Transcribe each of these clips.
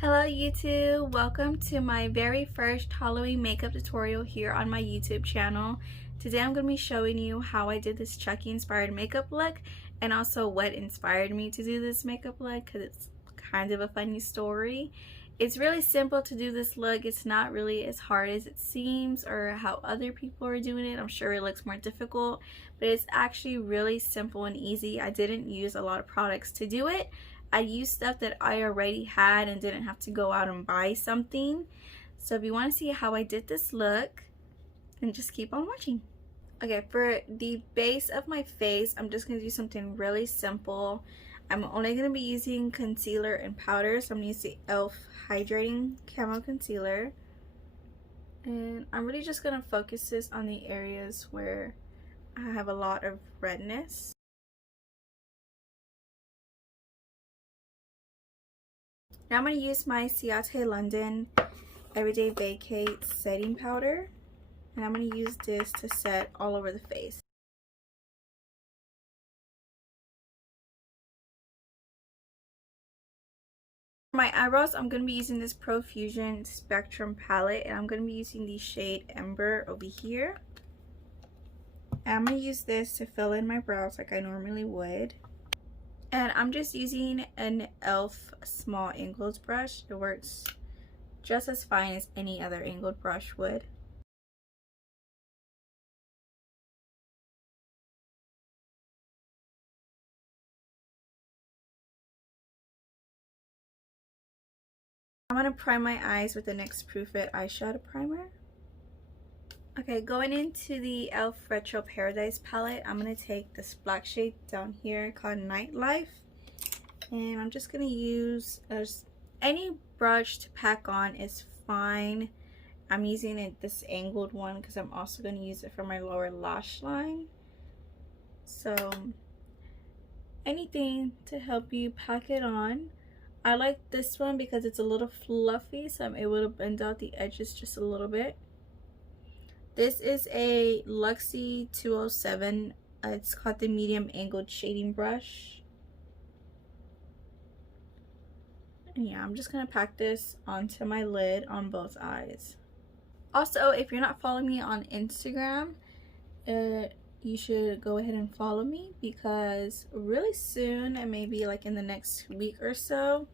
Hello YouTube, welcome to my very first Halloween makeup tutorial here on my YouTube channel. Today I'm going to be showing you how I did this Chucky inspired makeup look and also what inspired me to do this makeup look because it's kind of a funny story. It's really simple to do this look. It's not really as hard as it seems or how other people are doing it. I'm sure it looks more difficult, but it's actually really simple and easy. I didn't use a lot of products to do it. I used stuff that I already had and didn't have to go out and buy something. So if you want to see how I did this look, then just keep on watching. Okay, for the base of my face, I'm just going to do something really simple. I'm only going to be using concealer and powder. So I'm going to use the e.l.f. Hydrating Camo Concealer. And I'm really just going to focus this on the areas where I have a lot of redness. Now I'm going to use my Ciatelondon Everyday Vacate Setting Powder. And I'm going to use this to set all over the face. For my eyebrows, I'm going to be using this Profusion Spectrum palette. And I'm going to be using the shade Ember over here. And I'm going to use this to fill in my brows like I normally would. And I'm just using an e.l.f. small angled brush. It works just as fine as any other angled brush would. I'm going to prime my eyes with the NYX Proof It eyeshadow primer. Okay, going into the e.l.f. Retro Paradise palette, I'm going to take this black shade down here called Nightlife. And I'm just going to use any brush to pack on is fine. I'm using this angled one because I'm also going to use it for my lower lash line. So anything to help you pack it on. I like this one because it's a little fluffy, so I'm able to blend out the edges just a little bit. This is a Luxie 207. It's called the medium angled shading brush. And yeah, I'm just going to pack this onto my lid on both eyes. Also, if you're not following me on Instagram, you should go ahead and follow me because really soon, and maybe like in the next week or so,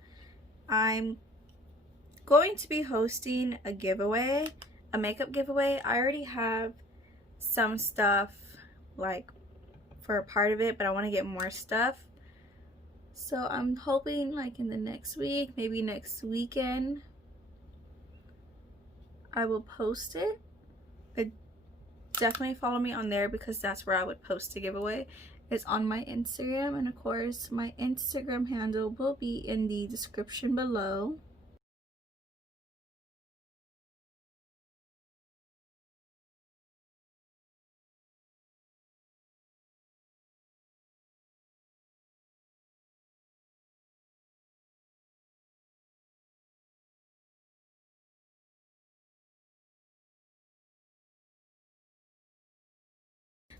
I'm going to be hosting a giveaway, a makeup giveaway. I already have some stuff like for a part of it, but I want to get more stuff. So I'm hoping like in the next week, maybe next weekend, I will post it. But definitely follow me on there because that's where I would post the giveaway. It's on my Instagram, and of course my Instagram handle will be in the description below.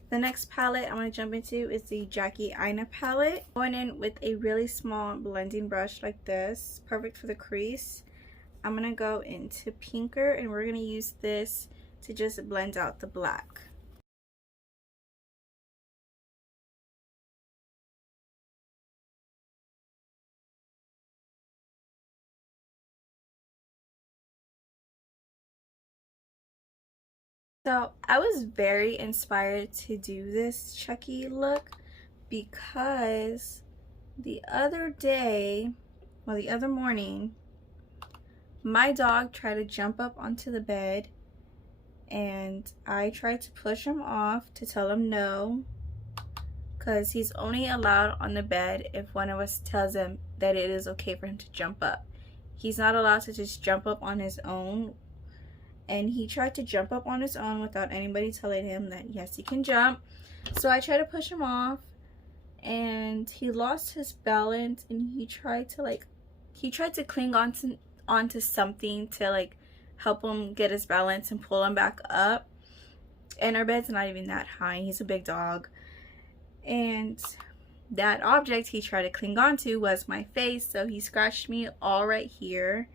The next palette I'm going to jump into is the Jackie Aina palette. Going in with a really small blending brush like this, perfect for the crease. I'm going to go into Pinker, and we're going to use this to just blend out the black. So I was very inspired to do this Chucky look because the other day, well, the other morning, my dog tried to jump up onto the bed, and I tried to push him off to tell him no, because he's only allowed on the bed if one of us tells him that it is okay for him to jump up. He's not allowed to just jump up on his own. And he tried to jump up on his own without anybody telling him that yes, he can jump. So I tried to push him off, and he lost his balance, and he tried to cling onto something to like help him get his balance and pull him back up. And our bed's not even that high. He's a big dog. And that object he tried to cling on to was my face, so he scratched me all right here,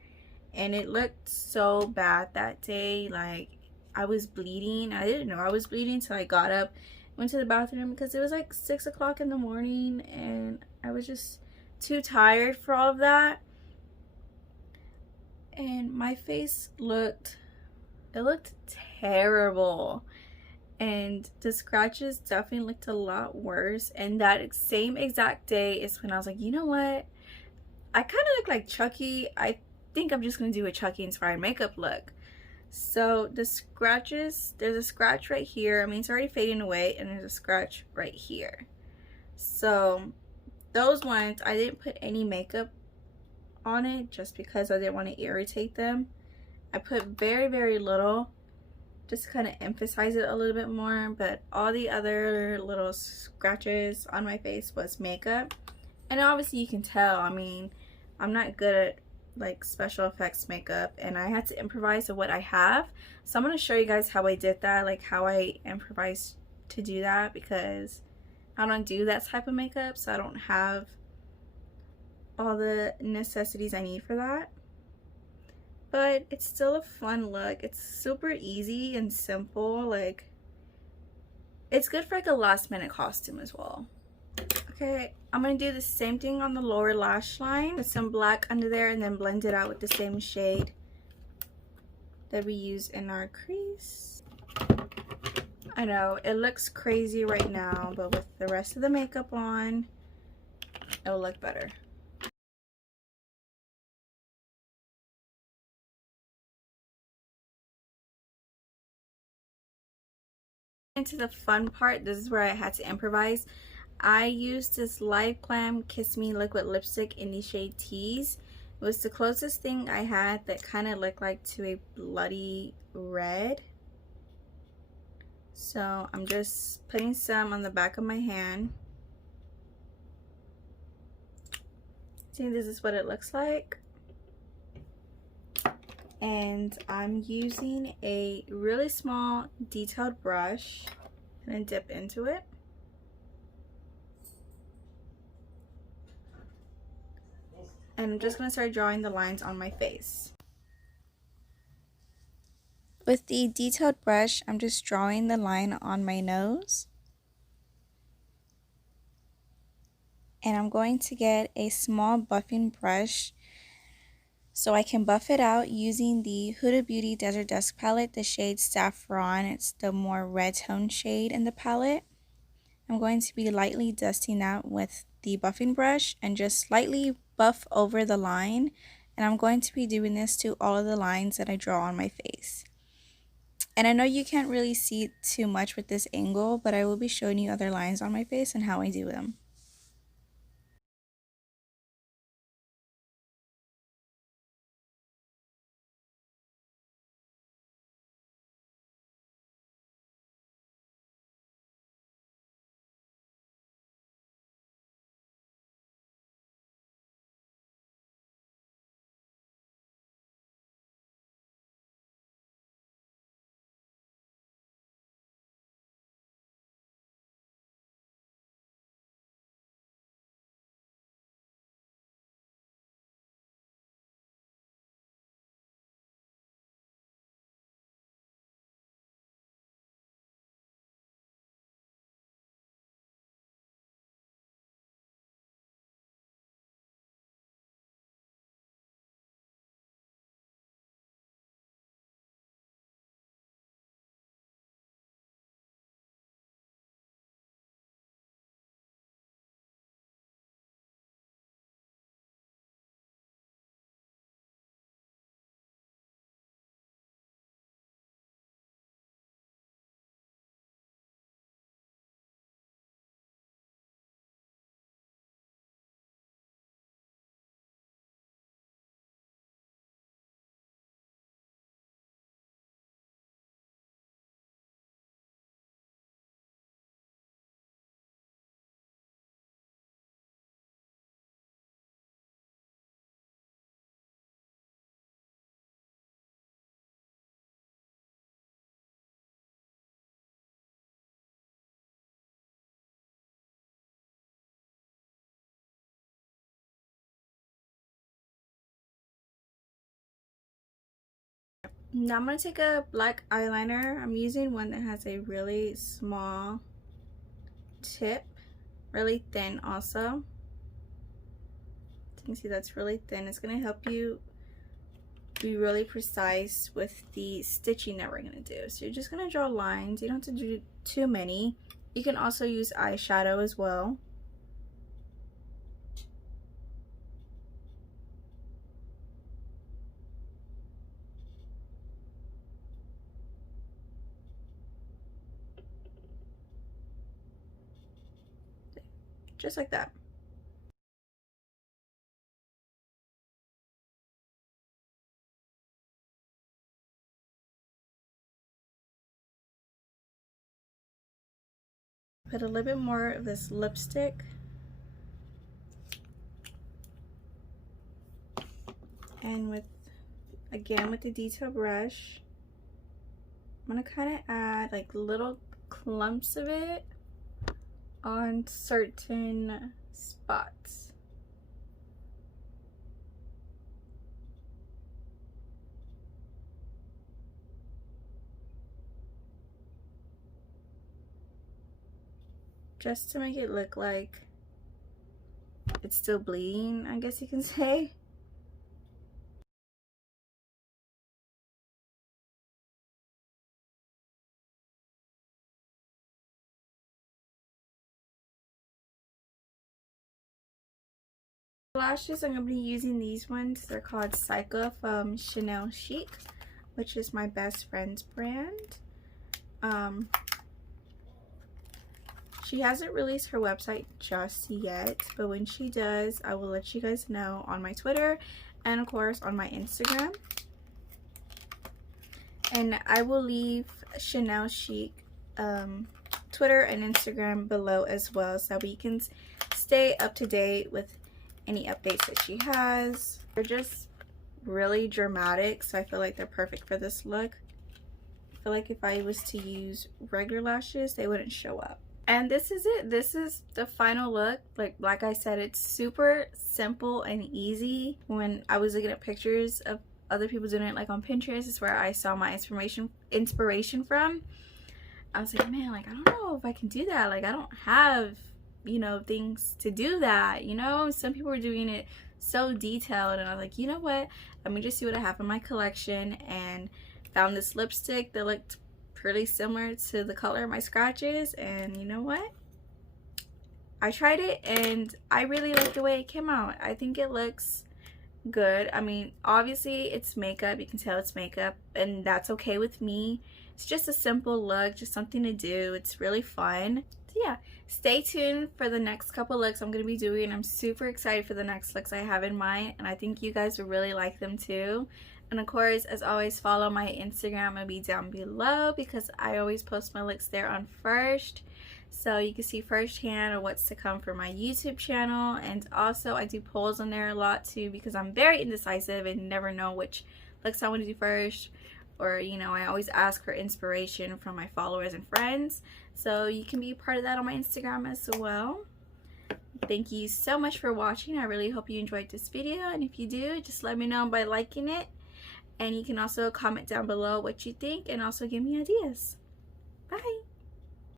and it looked so bad that day. Like, I was bleeding. I didn't know I was bleeding until I got up, went to the bathroom, because it was like 6 o'clock in the morning and I was just too tired for all of that. And my face looked terrible, and the scratches definitely looked a lot worse. And that same exact day is when I was like, you know what, I kind of look like Chucky. I think I'm just gonna do a Chucky inspired makeup look. So the scratches, there's a scratch right here. I mean, it's already fading away, and there's a scratch right here. So those ones, I didn't put any makeup on it just because I didn't want to irritate them. I put very, very little, just to kind of emphasize it a little bit more. But all the other little scratches on my face was makeup. And obviously you can tell, I mean, I'm not good at like special effects makeup, and I had to improvise with what I have. So I'm going to show you guys how I did that, like how I improvised to do that, because I don't do that type of makeup, so I don't have all the necessities I need for that. But it's still a fun look. It's super easy and simple. Like, it's good for like a last minute costume as well. Okay, I'm gonna do the same thing on the lower lash line with some black under there, and then blend it out with the same shade that we use in our crease. I know it looks crazy right now, but with the rest of the makeup on, it'll look better. Into the fun part, this is where I had to improvise. I used this Liveglam Kiss Me liquid lipstick in the shade TEASE. It was the closest thing I had that kind of looked like to a bloody red. So I'm just putting some on the back of my hand. See, this is what it looks like. And I'm using a really small detailed brush and then dip into it. And I'm just going to start drawing the lines on my face. With the detailed brush, I'm just drawing the line on my nose. And I'm going to get a small buffing brush so I can buff it out using the Huda Beauty Desert Dusk palette, the shade Saffron. It's the more red tone shade in the palette. I'm going to be lightly dusting that with the buffing brush and just slightly buff over the line. And I'm going to be doing this to all of the lines that I draw on my face. And I know you can't really see too much with this angle, but I will be showing you other lines on my face and how I do them. Now I'm going to take a black eyeliner. I'm using one that has a really small tip, really thin also. You can see that's really thin. It's going to help you be really precise with the stitching that we're going to do. So you're just going to draw lines. You don't have to do too many. You can also use eyeshadow as well. Just like that. Put a little bit more of this lipstick. And with the detail brush, I'm gonna kind of add like little clumps of it on certain spots. Just to make it look like it's still bleeding, I guess you can say. Lashes, I'm going to be using these ones. They're called Psycho from Chic, which is my best friend's brand. She hasn't released her website just yet, but when she does, I will let you guys know on my Twitter and of course on my Instagram. And I will leave Chic Twitter and Instagram below as well, so we can stay up to date with any updates that she has. They're just really dramatic, so I feel like they're perfect for this look. I feel like if I was to use regular lashes, they wouldn't show up. And this is it. This is the final look. Like I said, it's super simple and easy. When I was looking at pictures of other people doing it, like on Pinterest, is where I saw my inspiration from. I was like, man, like I don't know if I can do that. Like I don't have, you know, things to do that, you know. Some people are doing it so detailed, and I was like, you know what, let me just see what I have in my collection, and found this lipstick that looked pretty similar to the color of my scratches. And you know what, I tried it and I really like the way it came out. I think it looks good. I mean, obviously it's makeup, you can tell it's makeup, and that's okay with me. It's just a simple look, just something to do. It's really fun. So yeah, stay tuned for the next couple looks I'm going to be doing. I'm super excited for the next looks I have in mind, and I think you guys will really like them too. And of course, as always, follow my Instagram. It'll be down below because I always post my looks there on first, so you can see firsthand of what's to come for my YouTube channel. And also I do polls on there a lot too, because I'm very indecisive and never know which looks I want to do first. Or, you know, I always ask for inspiration from my followers and friends. So you can be a part of that on my Instagram as well. Thank you so much for watching. I really hope you enjoyed this video. And if you do, just let me know by liking it. And you can also comment down below what you think and also give me ideas. Bye!